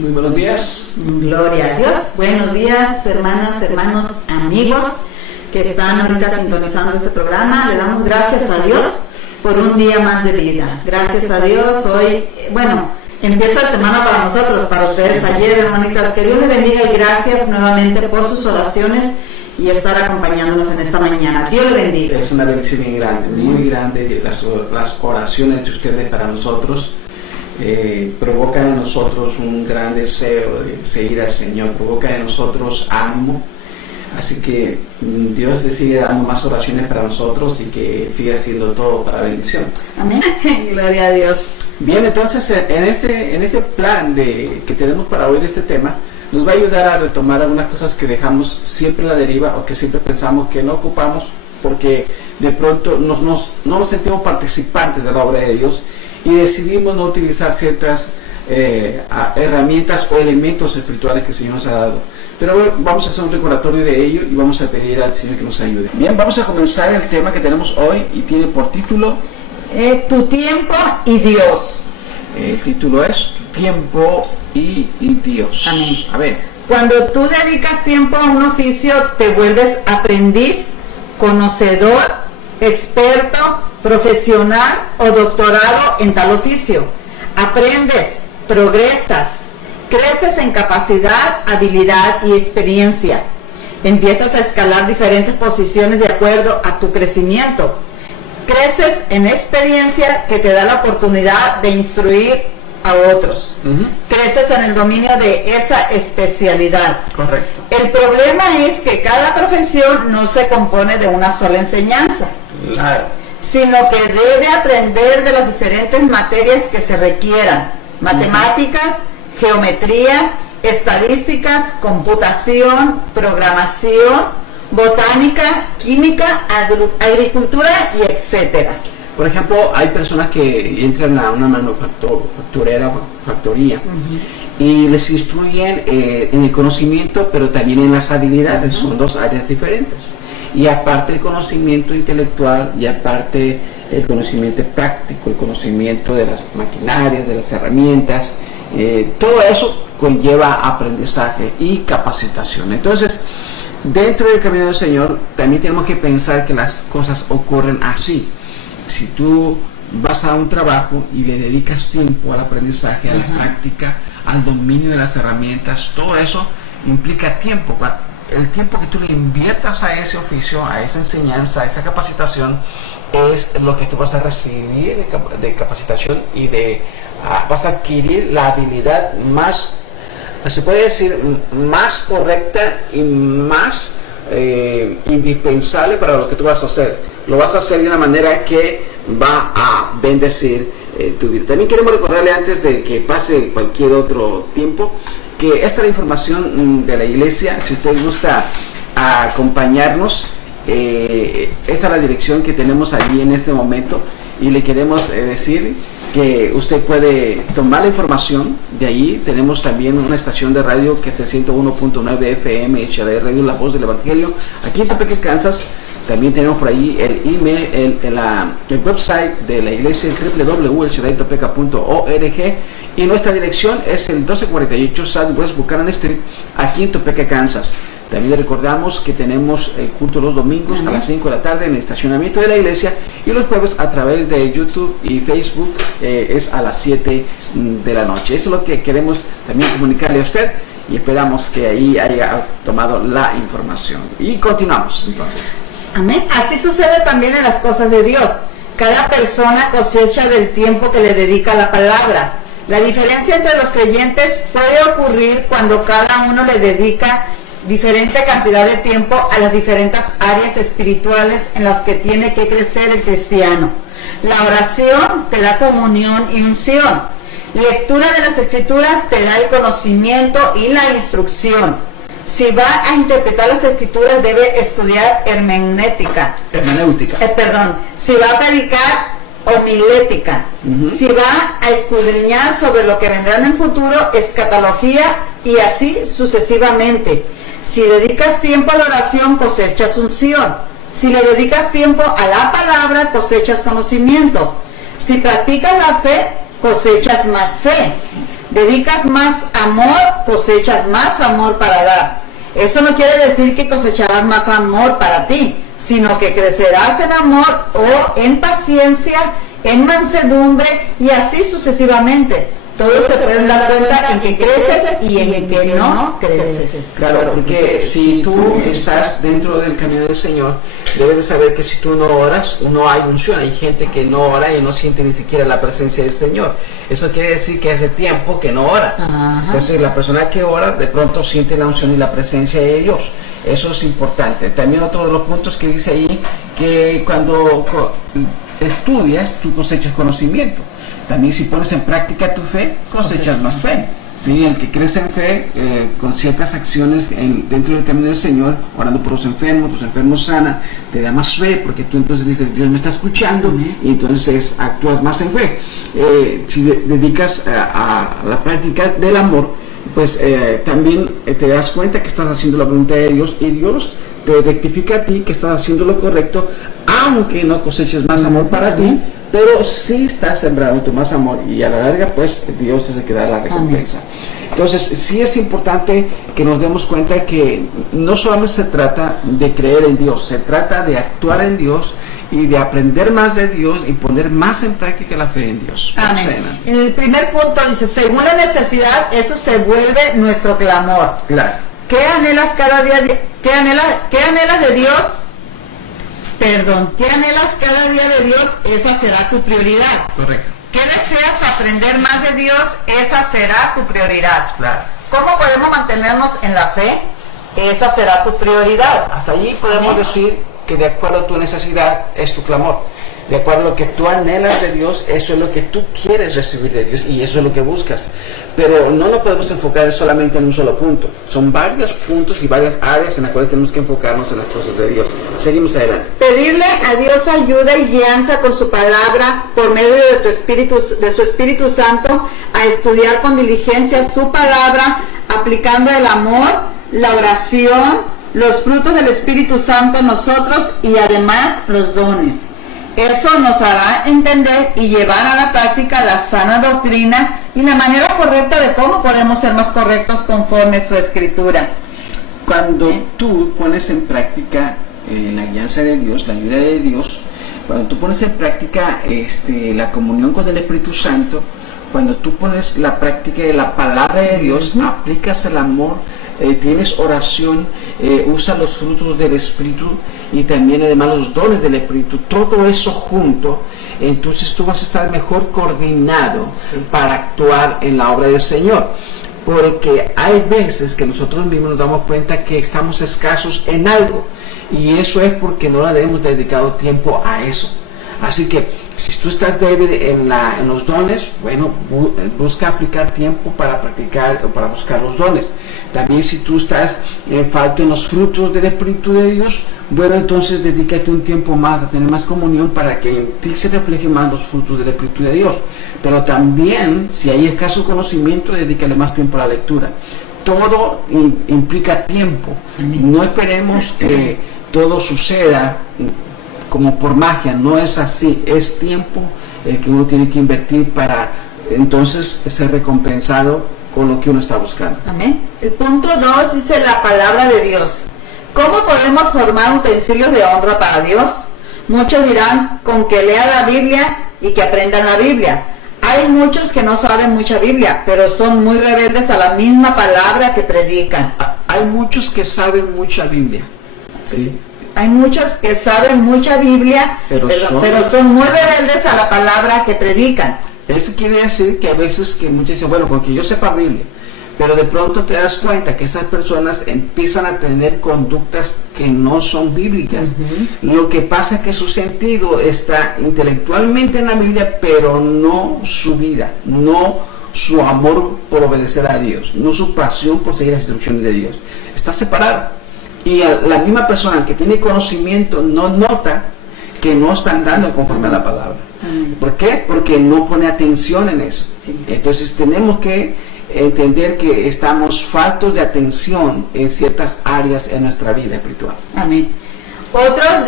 Muy buenos días. Gloria a Dios. Buenos días, hermanas, hermanos, amigos que están ahorita sintonizando este programa. Le damos gracias a Dios por un día más de vida. Gracias a Dios. Hoy, empieza la semana para nosotros, para ustedes ayer, hermanitas. Que Dios les bendiga y gracias nuevamente por sus oraciones y estar acompañándonos en esta mañana. Dios le bendiga. Es una bendición muy grande, las oraciones de ustedes para nosotros. Provocan en nosotros un gran deseo de seguir al Señor, provocan en nosotros ánimo, así que Dios le sigue dando más oraciones para nosotros y que siga haciendo todo para bendición. Amén. Gloria a Dios. Bien, entonces en ese plan que tenemos para hoy de este tema, nos va a ayudar a retomar algunas cosas que dejamos siempre a la deriva o que siempre pensamos que no ocupamos porque de pronto no nos sentimos participantes de la obra de Dios y decidimos no utilizar ciertas herramientas o elementos espirituales que el Señor nos ha dado. Pero vamos a hacer un recordatorio de ello y vamos a pedir al Señor que nos ayude. Bien, vamos a comenzar el tema que tenemos hoy y tiene por título Tu tiempo y Dios. El título es Tu tiempo y Dios. Amén. A ver. Cuando tú dedicas tiempo a un oficio, te vuelves aprendiz, conocedor, experto, profesional o doctorado en tal oficio. Aprendes, progresas, creces en capacidad, habilidad y experiencia. Empiezas a escalar diferentes posiciones de acuerdo a tu crecimiento. Creces en experiencia que te da la oportunidad de instruir a otros. Creces en el dominio de esa especialidad. Correcto. El problema es que cada profesión no se compone de una sola enseñanza. Claro. Sino que debe aprender de las diferentes materias que se requieran: matemáticas, geometría, estadísticas, computación, programación, botánica, química, agricultura y etcétera. Por ejemplo, hay personas que entran a una factoría y les instruyen en el conocimiento, pero también en las habilidades. Son dos áreas diferentes. Y aparte el conocimiento intelectual y aparte el conocimiento práctico, el conocimiento de las maquinarias, de las herramientas, todo eso conlleva aprendizaje y capacitación. Entonces, dentro del camino del Señor también tenemos que pensar que las cosas ocurren así. Si tú vas a un trabajo y le dedicas tiempo al aprendizaje, a la práctica, al dominio de las herramientas, todo eso implica tiempo. El tiempo que tú le inviertas a ese oficio, a esa enseñanza, a esa capacitación, es lo que tú vas a recibir de capacitación y vas a adquirir la habilidad más, se puede decir, más correcta y más indispensable para lo que tú vas a hacer. Lo vas a hacer de una manera que va a bendecir tu vida. También queremos recordarle, antes de que pase cualquier otro tiempo, que esta es la información de la iglesia. Si usted gusta acompañarnos, esta es la dirección que tenemos allí en este momento y le queremos decir que usted puede tomar la información de allí. Tenemos también una estación de radio que es el 101.9 FM HDR Radio, La Voz del Evangelio, aquí en Topeka, Kansas. También tenemos por ahí el email, el website de la iglesia, www.elshadaitopeka.org, y nuestra dirección es el 1248 Southwest Buchanan Street, aquí en Topeka, Kansas. También recordamos que tenemos el culto los domingos a las 5 de la tarde en el estacionamiento de la iglesia, y los jueves a través de YouTube y Facebook es a las 7 de la noche. Eso es lo que queremos también comunicarle a usted, y esperamos que ahí haya tomado la información. Y continuamos entonces. Amén. Así sucede también en las cosas de Dios. Cada persona cosecha del tiempo que le dedica a la palabra. La diferencia entre los creyentes puede ocurrir cuando cada uno le dedica diferente cantidad de tiempo a las diferentes áreas espirituales en las que tiene que crecer el cristiano. La oración te da comunión y unción. Lectura de las escrituras te da el conocimiento y la instrucción. Si va a interpretar las escrituras, debe estudiar hermenéutica. Si va a predicar, homilética. Si va a escudriñar sobre lo que vendrá en el futuro, escatología, y así sucesivamente. Si dedicas tiempo a la oración, cosechas unción. Si le dedicas tiempo a la palabra, cosechas conocimiento. Si practicas la fe, cosechas más fe. Dedicas más amor, cosechas más amor para dar. Eso no quiere decir que cosecharás más amor para ti, sino que crecerás en amor o en paciencia, en mansedumbre y así sucesivamente. Todos se pueden dar cuenta en que creces y en que no creces. Claro, porque si tú estás dentro del camino del Señor, debes de saber que si tú no oras, no hay unción. Hay gente que no ora y no siente ni siquiera la presencia del Señor. Eso quiere decir que hace tiempo que no ora. Ajá. Entonces la persona que ora de pronto siente la unción y la presencia de Dios. Eso es importante. También otro de los puntos que dice ahí, que cuando estudias, tú cosechas conocimiento. También si pones en práctica tu fe, cosechas más fe. Sí, el que crece en fe, con ciertas acciones dentro del camino del Señor, orando por los enfermos sana, te da más fe, porque tú entonces dices, Dios me está escuchando, y entonces actúas más en fe. Si dedicas a la práctica del amor, pues también te das cuenta que estás haciendo la voluntad de Dios, y Dios te rectifica a ti que estás haciendo lo correcto, aunque no coseches más amor para ti, pero sí estás sembrando tu más amor, y a la larga pues Dios es el que da la recompensa. Entonces sí es importante que nos demos cuenta que no solamente se trata de creer en Dios, se trata de actuar en Dios y de aprender más de Dios y poner más en práctica la fe en Dios. Amén. En el primer punto dice, según la necesidad, eso se vuelve nuestro clamor. Claro. ¿Qué anhelas cada día? ¿Qué anhelas de Dios? Perdón, ¿qué anhelas cada día de Dios? Esa será tu prioridad. Correcto. ¿Qué deseas aprender más de Dios? Esa será tu prioridad. Claro. ¿Cómo podemos mantenernos en la fe? Esa será tu prioridad. Hasta allí podemos decir que de acuerdo a tu necesidad es tu clamor. De acuerdo a lo que tú anhelas de Dios, eso es lo que tú quieres recibir de Dios y eso es lo que buscas. Pero no nos podemos enfocar solamente en un solo punto. Son varios puntos y varias áreas en las cuales tenemos que enfocarnos en las cosas de Dios. Seguimos adelante. Pedirle a Dios ayuda y guianza con su palabra por medio de su Espíritu Santo, a estudiar con diligencia su palabra, aplicando el amor, la oración, los frutos del Espíritu Santo en nosotros y además los dones. Eso nos hará entender y llevar a la práctica la sana doctrina y la manera correcta de cómo podemos ser más correctos conforme a su escritura. Cuando tú pones en práctica la guianza de Dios, la ayuda de Dios, cuando tú pones en práctica la comunión con el Espíritu Santo, cuando tú pones la práctica de la palabra de Dios, aplicas el amor, tienes oración, usa los frutos del Espíritu y también además los dones del Espíritu, todo eso junto, entonces tú vas a estar mejor coordinado para actuar en la obra del Señor. Porque hay veces que nosotros mismos nos damos cuenta que estamos escasos en algo, y eso es porque no le hemos dedicado tiempo a eso. Así que si tú estás débil en los dones, bueno, busca aplicar tiempo para practicar o para buscar los dones. También si tú estás falto en los frutos del Espíritu de Dios, bueno, entonces dedícate un tiempo más a tener más comunión para que en ti se reflejen más los frutos del Espíritu de Dios. Pero también, si hay escaso conocimiento, dedícale más tiempo a la lectura. Todo implica tiempo. No esperemos que todo suceda como por magia, no es así, es tiempo el que uno tiene que invertir para entonces ser recompensado con lo que uno está buscando. Amén. El punto 2 dice la palabra de Dios. ¿Cómo podemos formar utensilios de honra para Dios? Muchos dirán con que lean la Biblia y que aprendan la Biblia. Hay muchos que no saben mucha Biblia, pero son muy rebeldes a la misma palabra que predican. Hay muchos que saben mucha Biblia, ¿sí? Hay muchos que saben mucha Biblia, pero son muy rebeldes a la palabra que predican. Eso quiere decir que a veces que muchos dicen, bueno, porque yo sepa Biblia, pero de pronto te das cuenta que esas personas empiezan a tener conductas que no son bíblicas. Lo que pasa es que su sentido está intelectualmente en la Biblia, pero no su vida, no su amor por obedecer a Dios, no su pasión por seguir las instrucciones de Dios. Está separado. Y la misma persona que tiene conocimiento no nota que no están dando conforme a la palabra. ¿Por qué? Porque no pone atención en eso. Entonces tenemos que entender que estamos faltos de atención en ciertas áreas en nuestra vida espiritual. Amén. Otros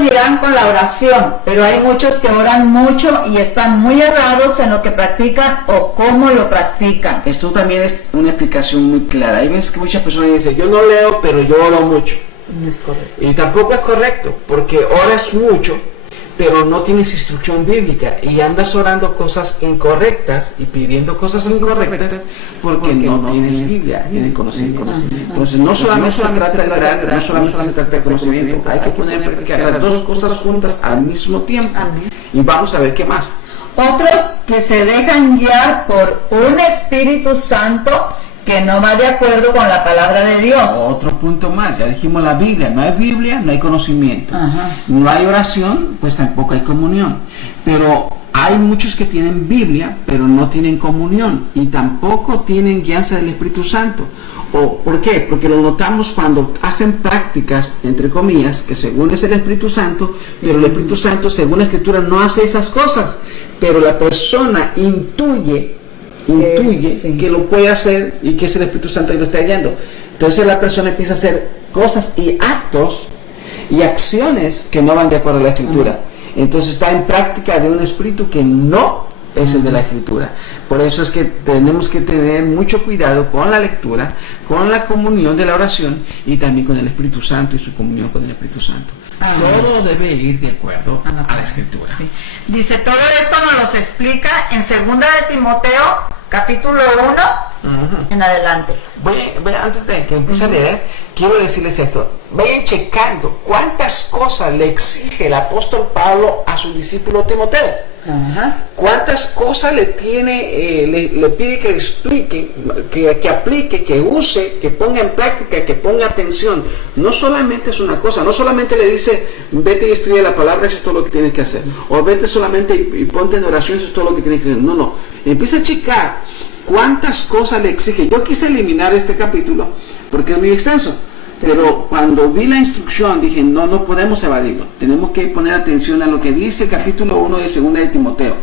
dirán con la oración, pero hay muchos que oran mucho y están muy errados en lo que practican o cómo lo practican. Esto también es una explicación muy clara. Hay veces que muchas personas dicen, yo no leo, pero yo oro mucho. No es correcto. Y tampoco es correcto, porque oras mucho, pero no tienes instrucción bíblica y andas orando cosas incorrectas y pidiendo cosas incorrectas porque no tienes Biblia en el conocimiento. Entonces no solamente se trata de orar, no solamente se trata de conocimiento, hay que poner en práctica las dos cosas juntas al mismo tiempo. Y vamos a ver qué más. Otros que se dejan guiar por un Espíritu Santo que no va de acuerdo con la palabra de Dios. Otro punto más, ya dijimos la Biblia, no hay Biblia, no hay conocimiento. No hay oración, pues tampoco hay comunión. Pero hay muchos que tienen Biblia, pero no tienen comunión y tampoco tienen guianza del Espíritu Santo. ¿Por qué? Porque lo notamos cuando hacen prácticas, entre comillas, que según es el Espíritu Santo, pero el Espíritu Santo, según la Escritura, no hace esas cosas. Pero la persona intuye sí, que lo puede hacer y que es el Espíritu Santo que lo está guiando. Entonces la persona empieza a hacer cosas y actos y acciones que no van de acuerdo a la Escritura. Entonces está en práctica de un espíritu que no es el de la Escritura. Por eso es que tenemos que tener mucho cuidado con la lectura, con la comunión de la oración y también con el Espíritu Santo y su comunión con el Espíritu Santo. Todo debe ir de acuerdo a la Escritura. Sí. Dice, todo esto nos los explica en 2 de Timoteo, capítulo 1, en adelante. Antes de que empiece a leer, quiero decirles esto. Vayan checando cuántas cosas le exige el apóstol Pablo a su discípulo Timoteo. Cuántas cosas le pide que le explique, que aplique, que use, que ponga en práctica, que ponga atención. No solamente es una cosa, no solamente le dice vete y estudia la palabra, eso es todo lo que tienes que hacer, o vete solamente y ponte en oración, eso es todo lo que tienes que hacer. No, empieza a checar cuántas cosas le exige. Yo quise eliminar este capítulo porque es muy extenso, pero cuando vi la instrucción dije, no podemos evadirlo, tenemos que poner atención a lo que dice el capítulo 1 de 2 de Timoteo.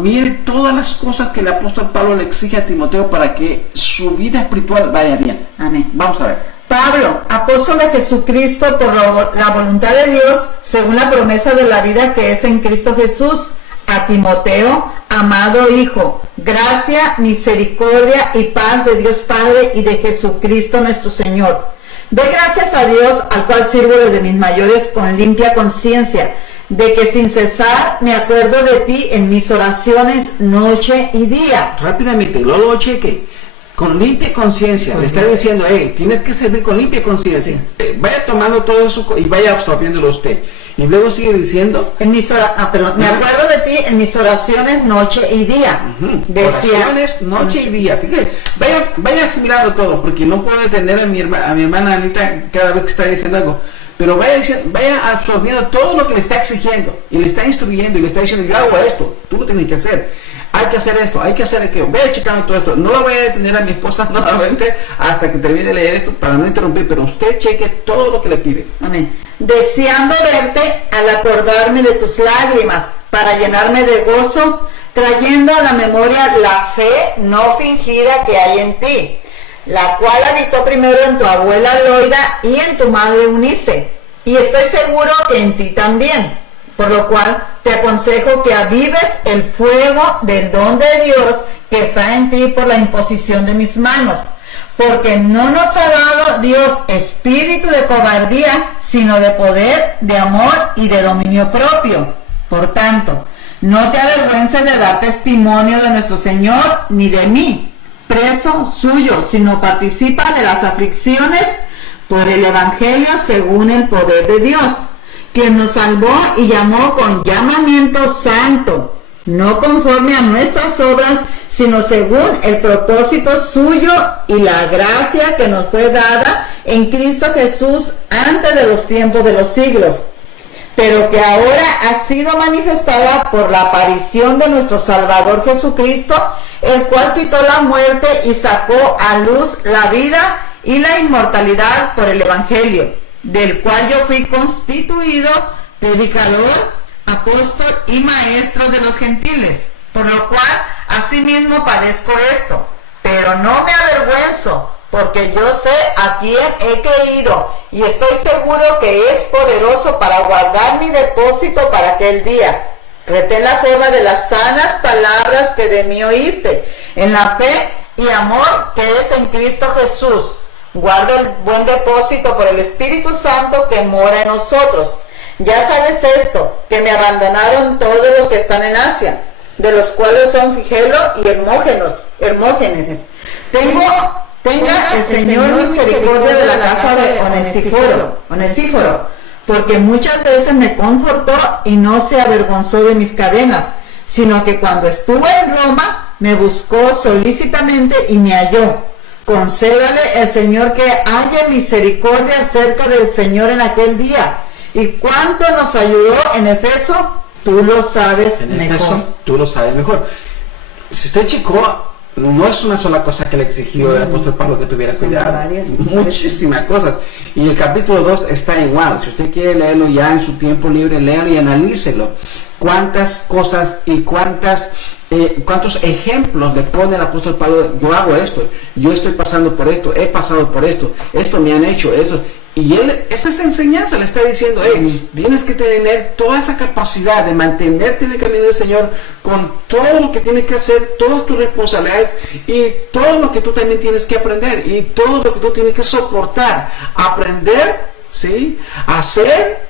Mire todas las cosas que el apóstol Pablo le exige a Timoteo para que su vida espiritual vaya bien. Amén. Vamos a ver. Pablo, apóstol de Jesucristo por la voluntad de Dios, según la promesa de la vida que es en Cristo Jesús, a Timoteo, amado hijo, gracia, misericordia y paz de Dios Padre y de Jesucristo nuestro Señor. Doy gracias a Dios, al cual sirvo desde mis mayores con limpia conciencia, de que sin cesar me acuerdo de ti en mis oraciones noche y día. Rápidamente, luego cheque. Con limpia conciencia, le está diciendo, tienes que servir con limpia conciencia. Vaya tomando todo eso y vaya absorbiéndolo usted. Y luego sigue diciendo, me acuerdo de ti en mis oraciones noche y día. Oraciones noche y día. Fíjate, vaya asimilando todo, porque no puedo detener a mi hermana Anita cada vez que está diciendo algo. Pero vaya absorbiendo todo lo que le está exigiendo y le está instruyendo y le está diciendo, yo hago esto, tú lo tienes que hacer. Hay que hacer esto, hay que hacer aquello. Vaya checando todo esto. No lo voy a detener a mi esposa nuevamente hasta que termine de leer esto para no interrumpir, pero usted cheque todo lo que le pide. Amén. Deseando verte al acordarme de tus lágrimas para llenarme de gozo, trayendo a la memoria la fe no fingida que hay en ti, la cual habitó primero en tu abuela Loida y en tu madre Eunice, y estoy seguro que en ti también. Por lo cual te aconsejo que avives el fuego del don de Dios que está en ti por la imposición de mis manos. Porque no nos ha dado Dios espíritu de cobardía, sino de poder, de amor y de dominio propio. Por tanto, no te avergüences de dar testimonio de nuestro Señor ni de mí, preso suyo, sino participa de las aflicciones por el Evangelio según el poder de Dios, quien nos salvó y llamó con llamamiento santo, no conforme a nuestras obras, sino según el propósito suyo y la gracia que nos fue dada en Cristo Jesús antes de los tiempos de los siglos, pero que ahora ha sido manifestada por la aparición de nuestro Salvador Jesucristo, el cual quitó la muerte y sacó a luz la vida y la inmortalidad por el Evangelio, del cual yo fui constituido predicador, apóstol y maestro de los gentiles, por lo cual asimismo padezco esto, pero no me avergüenzo, porque yo sé a quién he creído y estoy seguro que es poderoso para guardar mi depósito para aquel día. Retén la forma de las sanas palabras que de mí oíste, en la fe y amor que es en Cristo Jesús. Guarda el buen depósito por el Espíritu Santo que mora en nosotros. Ya sabes esto, que me abandonaron todos los que están en Asia, de los cuales son Figelo y Hermógenes. Tenga el Señor misericordia de la casa de Onesíforo, porque muchas veces me confortó y no se avergonzó de mis cadenas, sino que cuando estuve en Roma me buscó solícitamente y me halló. Concédale el Señor que haya misericordia acerca del Señor en aquel día. ¿Y cuánto nos ayudó en Efeso? Tú lo sabes mejor. Tú lo sabes mejor. Si usted checó, no es una sola cosa que le exigió el apóstol Pablo que tuviera cuidado. Muchísimas cosas. Y el capítulo 2 está igual. Si usted quiere leerlo ya en su tiempo libre, léalo y analícelo. Cuántas cosas y cuántos ejemplos le pone el apóstol Pablo. Yo hago esto, yo estoy pasando por esto, he pasado por esto me han hecho eso. Y él, esa es enseñanza, le está diciendo, tienes que tener toda esa capacidad de mantenerte en el camino del Señor con todo lo que tienes que hacer, todas tus responsabilidades y todo lo que tú también tienes que aprender y todo lo que tú tienes que soportar, aprender, ¿sí? Hacer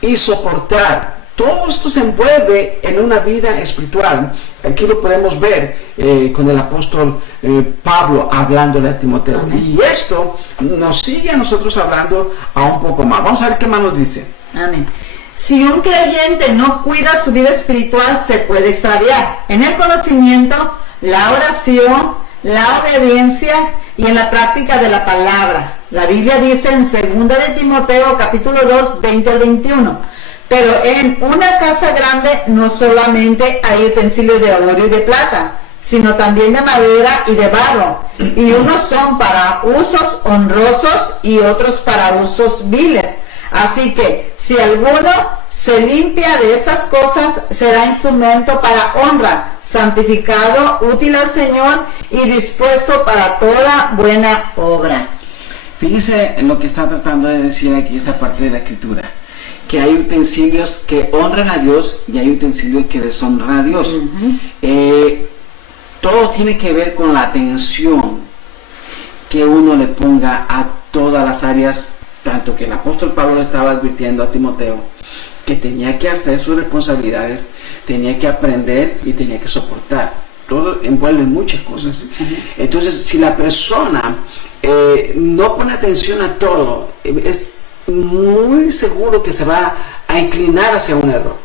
y soportar. Todo esto se envuelve en una vida espiritual. Aquí lo podemos ver con el apóstol Pablo hablándole a Timoteo. Amén. Y esto nos sigue a nosotros hablando a un poco más. Vamos a ver qué más nos dice. Amén. Si un creyente no cuida su vida espiritual, se puede extraviar en el conocimiento, la oración, la obediencia y en la práctica de la palabra. La Biblia dice en 2 de Timoteo capítulo 2, 20 al 21. Pero en una casa grande no solamente hay utensilios de oro y de plata, sino también de madera y de barro, y unos son para usos honrosos y otros para usos viles. Así que si alguno se limpia de estas cosas, será instrumento para honra, santificado, útil al Señor y dispuesto para toda buena obra. Fíjese en lo que está tratando de decir aquí esta parte de la Escritura, que hay utensilios que honran a Dios y hay utensilios que deshonran a Dios. Todo tiene que ver con la atención que uno le ponga a todas las áreas, tanto que el apóstol Pablo le estaba advirtiendo a Timoteo que tenía que hacer sus responsabilidades, tenía que aprender y tenía que soportar. Todo envuelve muchas cosas. Entonces, si la persona no pone atención a todo, es muy seguro que se va a inclinar hacia un error.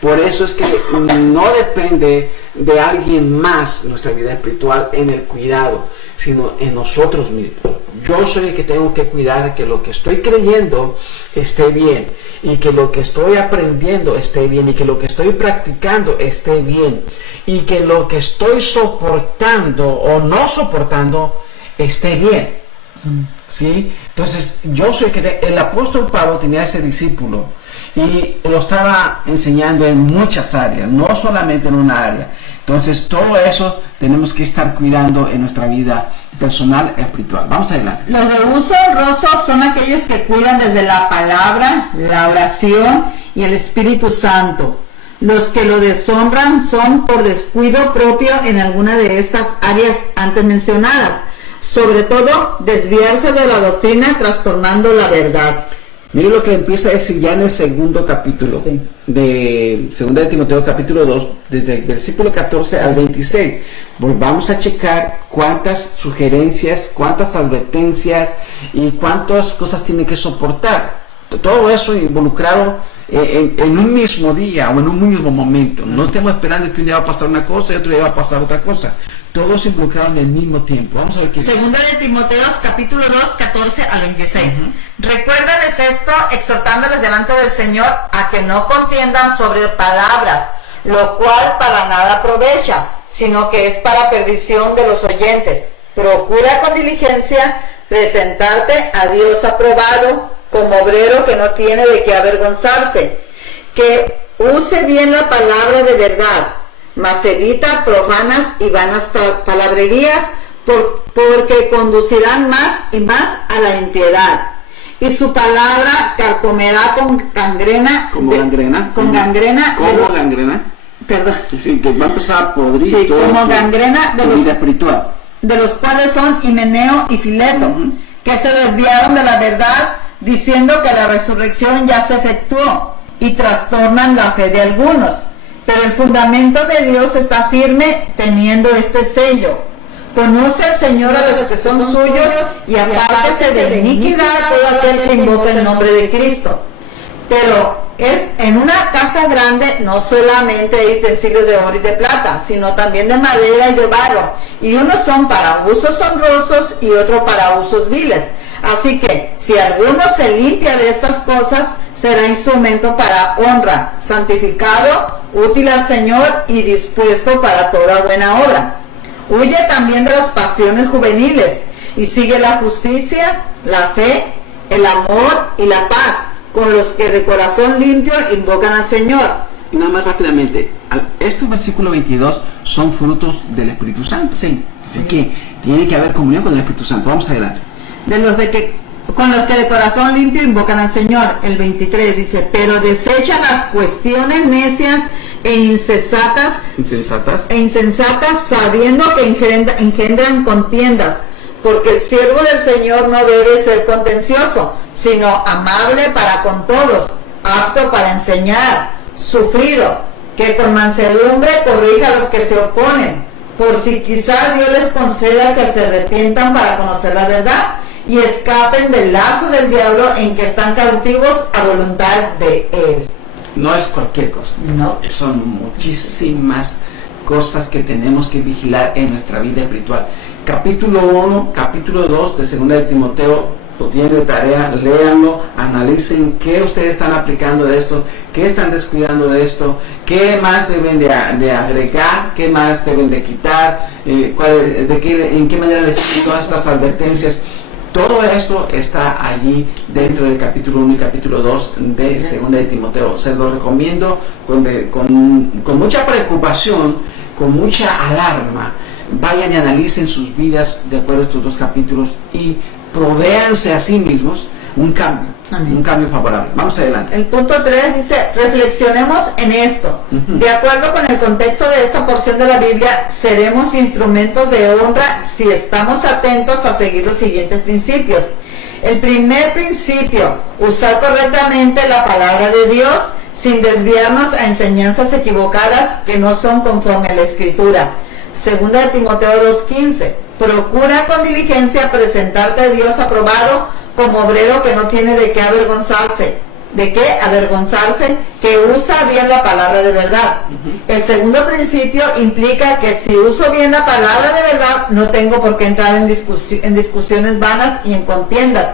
Por eso es que no depende de alguien más nuestra vida espiritual en el cuidado, sino en nosotros mismos. Yo soy el que tengo que cuidar que lo que estoy creyendo esté bien, y que lo que estoy aprendiendo esté bien, y que lo que estoy practicando esté bien, y que lo que estoy soportando o no soportando esté bien. ¿Sí? Entonces yo soy el apóstol Pablo tenía ese discípulo y lo estaba enseñando en muchas áreas, no solamente en una área. Entonces todo eso tenemos que estar cuidando en nuestra vida personal y espiritual. Vamos adelante. Los de uso honroso son aquellos que cuidan desde la palabra, la oración y el Espíritu Santo. Los que lo deshonran son por descuido propio en alguna de estas áreas antes mencionadas. Sobre todo, desviarse de la doctrina, trastornando la verdad. Mire lo que empieza a decir ya en el segundo capítulo, de 2 de Timoteo capítulo 2, desde el versículo 14 al 26. Volvamos a checar cuántas sugerencias, cuántas advertencias y cuántas cosas tiene que soportar. Todo eso involucrado en un mismo día o en un mismo momento. No estemos esperando que un día va a pasar una cosa y otro día va a pasar otra cosa. Todos involucrados en el mismo tiempo. Vamos a ver qué dice. Segunda de Timoteo, capítulo 2, 14 al 26. Recuérdales esto, exhortándoles delante del Señor a que no contiendan sobre palabras, lo cual para nada aprovecha, sino que es para perdición de los oyentes. Procura con diligencia presentarte a Dios aprobado, como obrero que no tiene de qué avergonzarse, que use bien la palabra de verdad, mas evita profanas y vanas palabrerías, porque conducirán más y más a la impiedad. Y su palabra carcomerá con gangrena. Como gangrena. Con gangrena. Como gangrena. Perdón. Sí, que va a empezar a podrir Sí, todo como gangrena de tu los vida espiritual. de los cuales son Himeneo y Fileto, que se desviaron de la verdad, diciendo que la resurrección ya se efectuó, y trastornan la fe de algunos. Pero el fundamento de Dios está firme, teniendo este sello. Conoce el Señor a los que son suyos, y apártese de iniquidad todo aquel que invoca el nombre de Cristo. Pero es en una casa grande no solamente hay utensilios de oro y de plata, sino también de madera y de barro, y unos son para usos honrosos y otros para usos viles. Así que si alguno se limpia de estas cosas, será instrumento para honra, santificado, útil al Señor y dispuesto para toda buena obra. Huye también de las pasiones juveniles y sigue la justicia, la fe, el amor y la paz, con los que de corazón limpio invocan al Señor. Nada más rápidamente, estos versículos 22 son frutos del Espíritu Santo. Sí. Así que tiene que haber comunión con el Espíritu Santo. Vamos adelante. Con los que de corazón limpio invocan al Señor. El 23 dice, pero desechan las cuestiones necias e insensatas, sabiendo que engendran contiendas, porque el siervo del Señor no debe ser contencioso, sino amable para con todos, apto para enseñar, sufrido, que con mansedumbre corrija a los que se oponen, por si quizás Dios les conceda que se arrepientan para conocer la verdad y escapen del lazo del diablo en que están cautivos a voluntad de él. No es cualquier cosa. No. Son muchísimas cosas que tenemos que vigilar en nuestra vida espiritual. Capítulo 1, capítulo 2 de 2 de Timoteo, lo tienen de tarea, léanlo, analicen qué ustedes están aplicando de esto, qué están descuidando de esto, qué más deben de agregar, qué más deben de quitar, en qué manera les sirven todas estas advertencias. Todo esto está allí dentro del capítulo 1 y capítulo 2 de 2 de Timoteo. Se lo recomiendo con mucha preocupación, con mucha alarma. Vayan y analicen sus vidas de acuerdo a estos dos capítulos y provéanse a sí mismos un cambio. Amén. Un cambio favorable. Vamos adelante. El punto 3 dice, reflexionemos en esto. De acuerdo con el contexto de esta porción de la Biblia, seremos instrumentos de honra si estamos atentos a seguir los siguientes principios. El primer principio, usar correctamente la palabra de Dios sin desviarnos a enseñanzas equivocadas que no son conforme a la Escritura. 2 de Timoteo 2:15, procura con diligencia presentarte a Dios aprobado como obrero que no tiene de qué avergonzarse. ¿De qué avergonzarse? Que usa bien la palabra de verdad. El segundo principio implica que si uso bien la palabra de verdad, no tengo por qué entrar en discusiones vanas y en contiendas.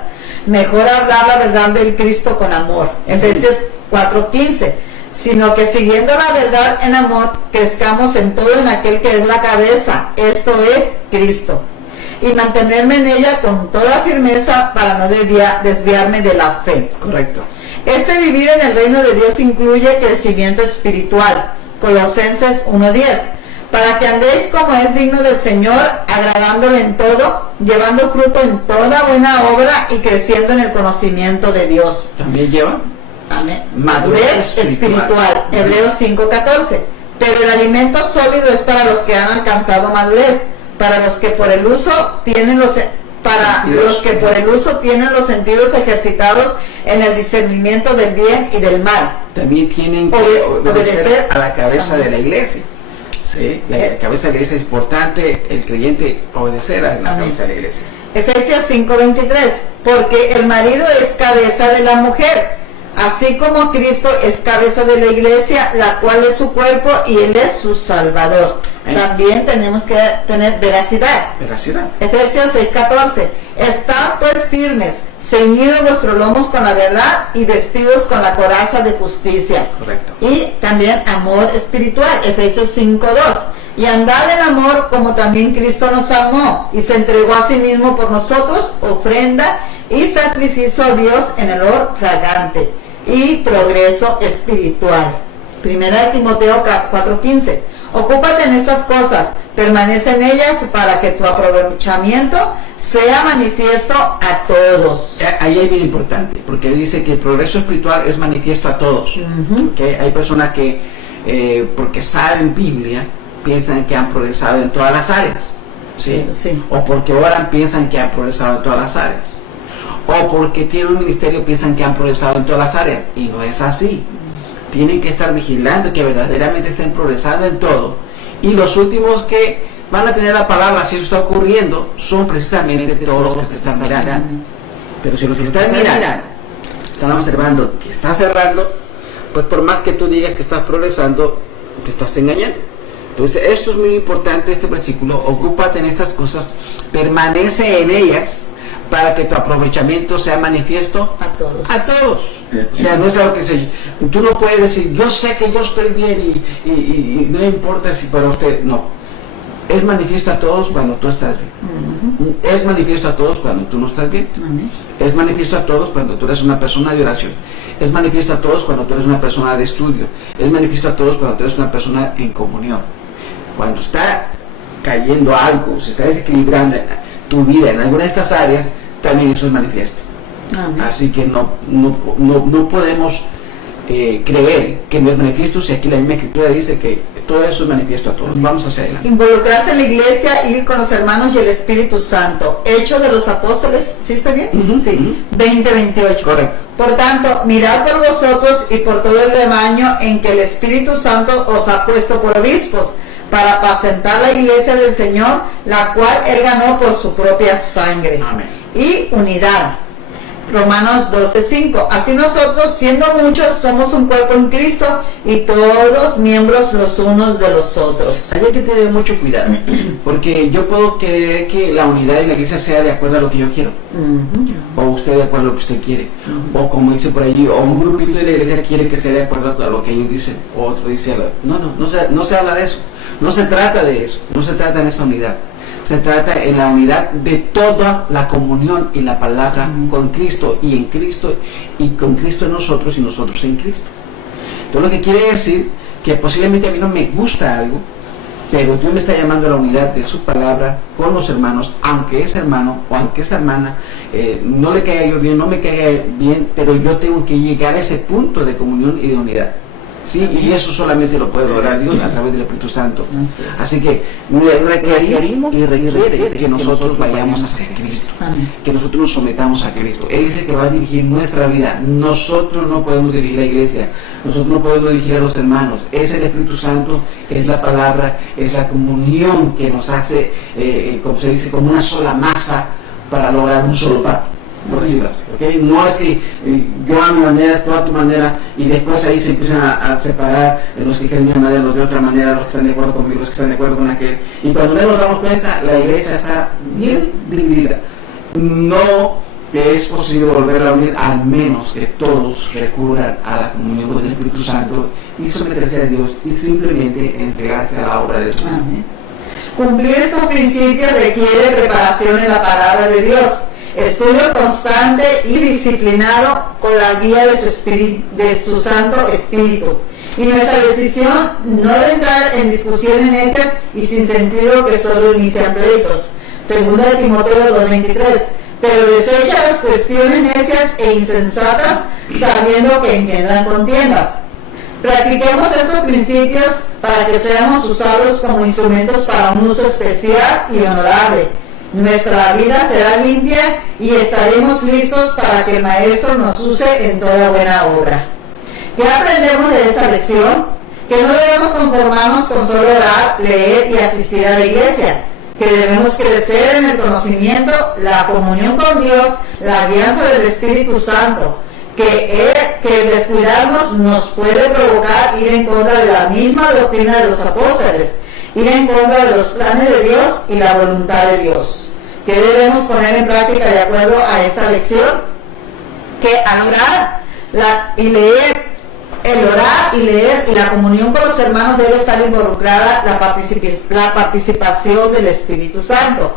Mejor hablar la verdad del Cristo con amor. Efesios 4:15. Sino que siguiendo la verdad en amor, crezcamos en todo en aquel que es la cabeza, esto es Cristo. Y mantenerme en ella con toda firmeza para no desviarme de la fe. Correcto. Este vivir en el reino de Dios incluye crecimiento espiritual. Colosenses 1:10. Para que andéis como es digno del Señor, agradándole en todo, llevando fruto en toda buena obra y creciendo en el conocimiento de Dios. También lleva madurez espiritual. Hebreos 5:14. Pero el alimento sólido es para los que han alcanzado madurez, para los que por el uso tienen los sentidos ejercitados en el discernimiento del bien y del mal. También tienen que obedecer a la cabeza de la iglesia. Sí, la cabeza de la iglesia es importante, el creyente obedecer a la cabeza de la iglesia. Efesios 5:23, porque el marido es cabeza de la mujer, así como Cristo es cabeza de la iglesia, la cual es su cuerpo y Él es su Salvador. También tenemos que tener veracidad. Efesios 6:14, estad pues firmes, ceñidos vuestros lomos con la verdad y vestidos con la coraza de justicia. Correcto. Y también amor espiritual, Efesios 5:2. Y andad en amor como también Cristo nos amó y se entregó a sí mismo por nosotros, ofrenda y sacrificio a Dios en olor fragante y progreso espiritual. 1 Timoteo 4:15. Ocúpate en estas cosas, Permanece en ellas para que tu aprovechamiento sea manifiesto a todos. Ahí es bien importante, porque dice que el progreso espiritual es manifiesto a todos. ¿Okay? Hay personas que, porque saben Biblia, piensan que han progresado en todas las áreas. ¿Sí? Sí. O porque oran, piensan que han progresado en todas las áreas. O porque tienen un ministerio, piensan que han progresado en todas las áreas. Y no es así. Tienen que estar vigilando que verdaderamente estén progresando en todo. Y los últimos que van a tener la palabra, si eso está ocurriendo, son precisamente todos los que están mirando. Pero si los que están mirando están observando que está cerrando, pues por más que tú digas que estás progresando, te estás engañando. Entonces esto es muy importante, este versículo. Ocúpate en estas cosas, permanece en ellas, para que tu aprovechamiento sea manifiesto A todos. a todos. O sea, no es algo que se, tú no puedes decir, yo sé que yo estoy bien y no importa si para usted, no. Es manifiesto a todos cuando tú estás bien. Es manifiesto a todos cuando tú no estás bien. Es manifiesto a todos cuando tú eres una persona de oración. Es manifiesto a todos cuando tú eres una persona de estudio. Es manifiesto a todos cuando tú eres una persona en comunión. Cuando está cayendo algo, se está desequilibrando tu vida en alguna de estas áreas, también eso es manifiesto. Así que no podemos creer que no es manifiesto si aquí la misma escritura dice que todo eso es manifiesto a todos. Vamos hacia adelante. Involucrarse en la iglesia, ir con los hermanos y el Espíritu Santo. Hechos de los Apóstoles, ¿sí está bien? Sí, 20-28. Correcto. Por tanto, mirad por vosotros y por todo el rebaño en que el Espíritu Santo os ha puesto por obispos, para apacentar la iglesia del Señor, la cual Él ganó por su propia sangre. Amén. Y unidad. Romanos 12:5. Así nosotros, siendo muchos, somos un cuerpo en Cristo y todos miembros los unos de los otros. Hay que tener mucho cuidado, porque yo puedo querer que la unidad de la iglesia sea de acuerdo a lo que yo quiero, o usted de acuerdo a lo que usted quiere, o como dice por allí, o un grupito de la iglesia quiere que sea de acuerdo a lo que ellos dicen, o otro dice, no se habla de eso, no se trata de eso, no se trata de esa unidad. Se trata en la unidad de toda la comunión y la palabra con Cristo y en Cristo y con Cristo en nosotros y nosotros en Cristo. Entonces lo que quiere decir que posiblemente a mí no me gusta algo, pero Dios me está llamando a la unidad de su palabra con los hermanos, aunque ese hermano o aunque esa hermana no le caiga yo bien, no me caiga bien, pero yo tengo que llegar a ese punto de comunión y de unidad. Sí, y eso solamente lo puede lograr Dios a través del Espíritu Santo. Así que requerimos y requiere que nosotros vayamos hacia Cristo, que nosotros nos sometamos a Cristo. Él es el que va a dirigir nuestra vida. Nosotros no podemos dirigir la iglesia, nosotros no podemos dirigir a los hermanos. Es el Espíritu Santo, es la palabra, es la comunión que nos hace, como se dice, como una sola masa para lograr un solo pan. Por decirlo así, ¿okay? No es que yo a mi manera, tú a tu manera, y después ahí se empiezan a separar los que creen de una manera, los de otra manera, los que están de acuerdo conmigo, los que están de acuerdo con aquel. Y cuando nos damos cuenta, la iglesia está bien dividida. No es posible volverla a unir, al menos que todos recurran a la comunión con el Espíritu Santo y someterse a Dios y simplemente entregarse a la obra de Dios. Cumplir estos principios requiere preparación en la palabra de Dios, estudio constante y disciplinado con la guía de su Santo Espíritu. Y nuestra decisión no de entrar en discusiones necias y sin sentido que solo inician pleitos. Segunda de Timoteo 2:23. Pero desecha las cuestiones necias e insensatas, sabiendo que engendran contiendas. Practiquemos estos principios para que seamos usados como instrumentos para un uso especial y honorable. Nuestra vida será limpia y estaremos listos para que el Maestro nos use en toda buena obra. ¿Qué aprendemos de esta lección? Que no debemos conformarnos con solo orar, leer y asistir a la iglesia, que debemos crecer en el conocimiento, la comunión con Dios, la alianza del Espíritu Santo, que descuidarnos nos puede provocar ir en contra de la misma doctrina de los apóstoles, ir en contra de los planes de Dios y la voluntad de Dios. ¿Qué debemos poner en práctica de acuerdo a esta lección? Que al orar y leer, y la comunión con los hermanos debe estar involucrada la participación del Espíritu Santo.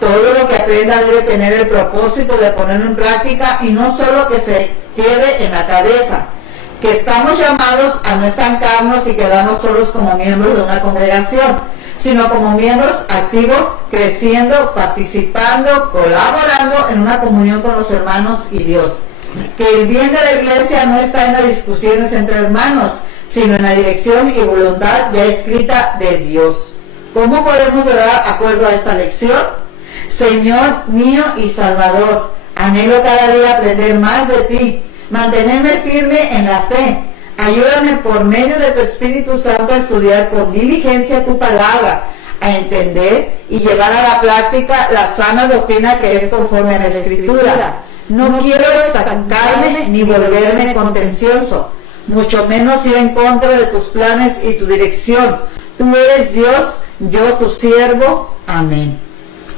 Todo lo que aprenda debe tener el propósito de ponerlo en práctica y no solo que se quede en la cabeza. Que estamos llamados a no estancarnos y quedarnos solos como miembros de una congregación, sino como miembros activos, creciendo, participando, colaborando en una comunión con los hermanos y Dios. Que el bien de la iglesia no está en las discusiones entre hermanos, sino en la dirección y voluntad ya escrita de Dios. ¿Cómo podemos orar de acuerdo a esta lección? Señor mío y Salvador, anhelo cada día aprender más de ti, mantenerme firme en la fe. Ayúdame por medio de tu Espíritu Santo a estudiar con diligencia tu palabra, a entender y llevar a la práctica la sana doctrina que es conforme a la Escritura. No quiero estancarme ni volverme contencioso, mucho menos ir en contra de tus planes y tu dirección. Tú eres Dios, yo tu siervo. Amén.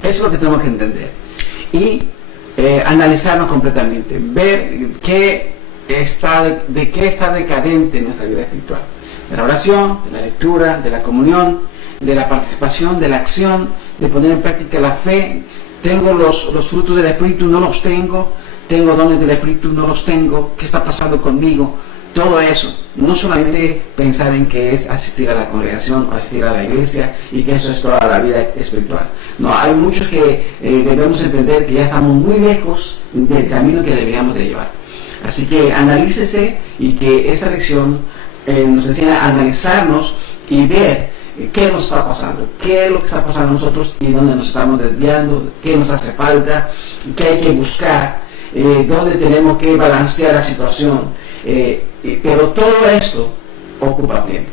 Eso es lo que tenemos que entender. Y analizarnos completamente, ver qué de qué está decadente nuestra vida espiritual. De la oración, de la lectura, de la comunión, de la participación, de la acción, de poner en práctica la fe. Tengo los frutos del Espíritu, no los tengo. Tengo dones del Espíritu, no los tengo. ¿Qué está pasando conmigo? Todo eso, no solamente pensar en que es asistir a la congregación o asistir a la iglesia y que eso es toda la vida espiritual. No, hay muchos que debemos entender que ya estamos muy lejos del camino que deberíamos de llevar. Así que analícese y que esta lección nos enseña a analizarnos y ver qué nos está pasando, qué es lo que está pasando a nosotros y dónde nos estamos desviando, qué nos hace falta, qué hay que buscar, dónde tenemos que balancear la situación. Pero todo esto ocupa tiempo.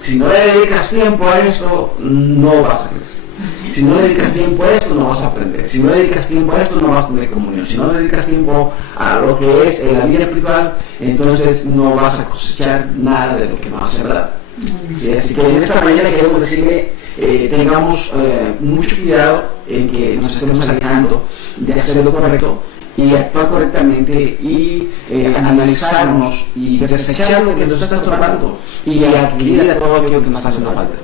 Si no le dedicas tiempo a esto, no vas a crecer. Si no le dedicas tiempo a esto, no vas a aprender. Si no le dedicas tiempo a esto, no vas a tener comunión. Si no le dedicas tiempo a lo que es la vida espiritual, entonces no vas a cosechar nada de lo que vas a sembrar. Sí, así que en esta mañana queremos decirle, tengamos mucho cuidado en que nos estemos alejando de hacer lo correcto y actuar correctamente y analizarnos y desechar lo que nos está estorbando y adquirir todo aquello que nos está haciendo falta.